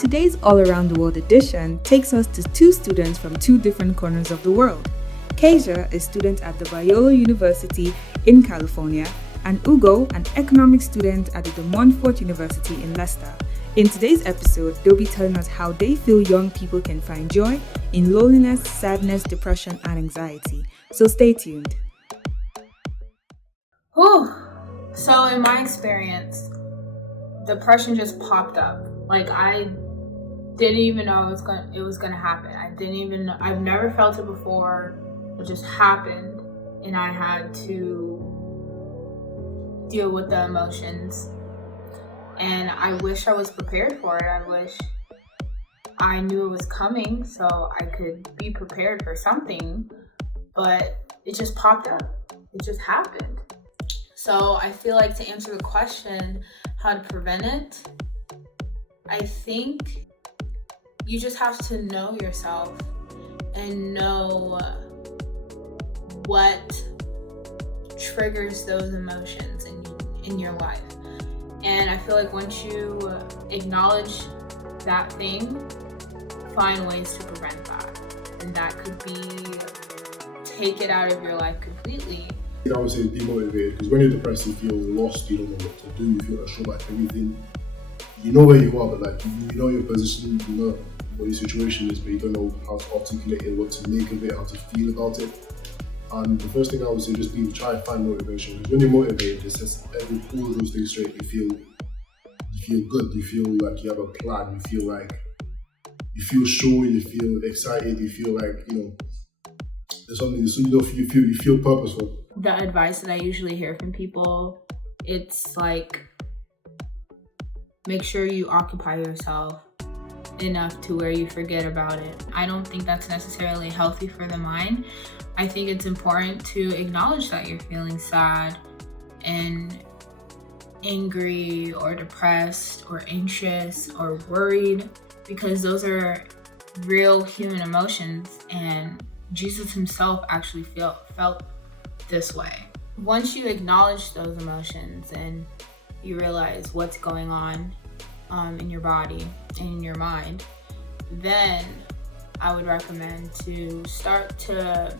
Today's All Around the World edition takes us to two students from two different corners of the world. Keisha, a student at the Biola University in California, and Ugo, an economics student at the De Montfort University in Leicester. In today's episode, they'll be telling us how they feel young people can find joy in loneliness, sadness, depression, and anxiety. So stay tuned. So in my experience, depression just popped up. Like, I didn't even know it was gonna happen. I've never felt it before. It just happened, and I had to deal with the emotions. And I wish I was prepared for it. I wish I knew it was coming so I could be prepared for something, but it just popped up. It just happened. So I feel like, to answer the question, how to prevent it, I think you just have to know yourself and know what triggers those emotions in your life. And I feel like once you acknowledge that thing, find ways to prevent that. And that could be take it out of your life completely. I would say demotivated, because when you're depressed, you feel lost, you don't know what to do, you feel unsure about everything. You know where you are, but like you know your position, you know what your situation is, but you don't know how to articulate it, what to make of it, how to feel about it. And the first thing I would say, just try to find motivation. Because when you're motivated, it says all of those things straight. You feel good. You feel like you have a plan. You feel sure. You feel excited. You feel like there's something. So you feel purposeful. The advice that I usually hear from people, it's like, make sure you occupy yourself enough to where you forget about it. I don't think that's necessarily healthy for the mind. I think it's important to acknowledge that you're feeling sad and angry or depressed or anxious or worried, because those are real human emotions, and Jesus himself actually felt this way. Once you acknowledge those emotions and you realize what's going on in your body and in your mind, then I would recommend to start to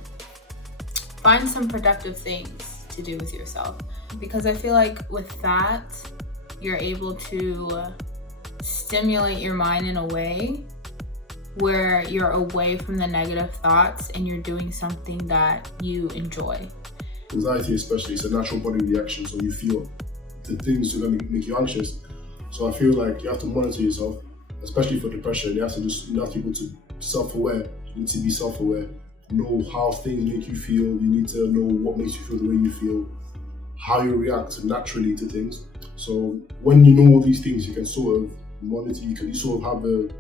find some productive things to do with yourself. Because I feel like with that, you're able to stimulate your mind in a way where you're away from the negative thoughts and you're doing something that you enjoy. Anxiety especially, it's a natural body reaction, so you feel the things are going to make you anxious. So I feel like you have to monitor yourself, especially for depression. You have to be self-aware. You need to be self-aware. Know how things make you feel. You need to know what makes you feel the way you feel, how you react naturally to things. So when you know all these things, you can sort of monitor, you sort of have the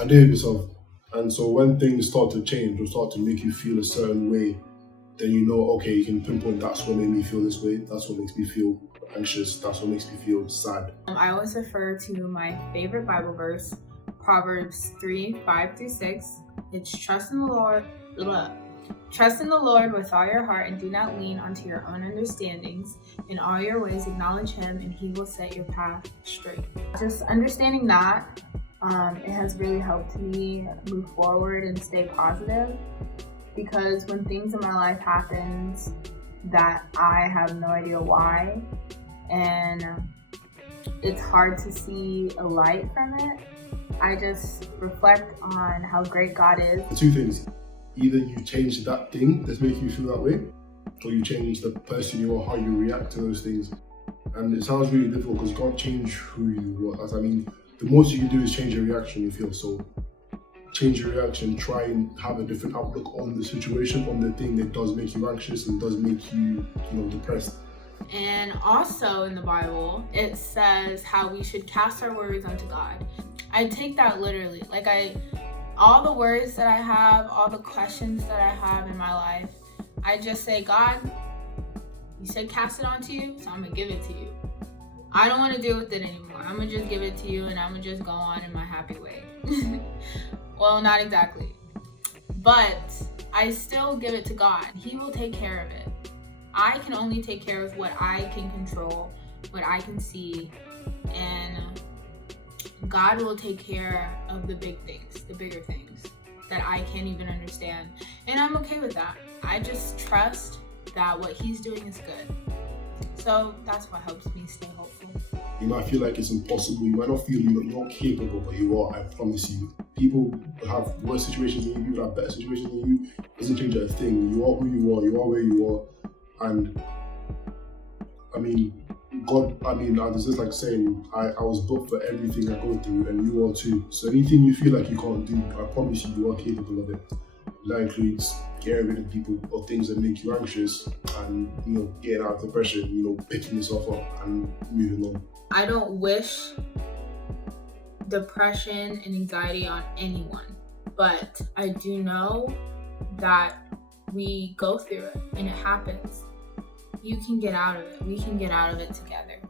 idea of yourself. And so when things start to change or start to make you feel a certain way, then you know, okay, you can pinpoint, that's what made me feel this way, that's what makes me feel anxious, that's what makes me feel sad. I always refer to my favorite Bible verse, Proverbs 3:5-6. It's trust in the Lord with all your heart and do not lean onto your own understandings. In all your ways acknowledge him and he will set your path straight. Just understanding that, it has really helped me move forward and stay positive, because when things in my life happens that I have no idea why, and it's hard to see a light from it, I just reflect on how great God is. Two things. Either you change that thing that's making you feel that way, or you change the person you are, how you react to those things. And it sounds really difficult because you can't change who you are. I mean, the most you can do is change your reaction you feel. So change your reaction, try and have a different outlook on the situation, on the thing that does make you anxious and does make you, depressed. And also in the Bible, it says how we should cast our worries unto God. I take that literally. All the worries that I have, all the questions that I have in my life, I just say, God, you said cast it onto you, so I'm gonna give it to you. I don't want to deal with it anymore. I'm gonna just give it to you and I'm gonna just go on in my happy way. Well, not exactly, but I still give it to God. He will take care of it. I can only take care of what I can control, what I can see, and God will take care of the big things, the bigger things that I can't even understand. And I'm okay with that. I just trust that what he's doing is good. So that's what helps me stay hopeful. You might feel like it's impossible. You might not feel you're not capable, but you are. I promise you. People have worse situations than you. People have better situations than you. It doesn't change a thing. You are who you are. You are where you are. And I mean, God. I mean, it's just like saying I was built for everything I go through, and you are too. So anything you feel like you can't do, I promise you, you are capable of it. That includes getting rid of people or things that make you anxious, and getting out of depression. Picking yourself up and moving on. I don't wish depression and anxiety on anyone, but I do know that we go through it and it happens. You can get out of it. We can get out of it together,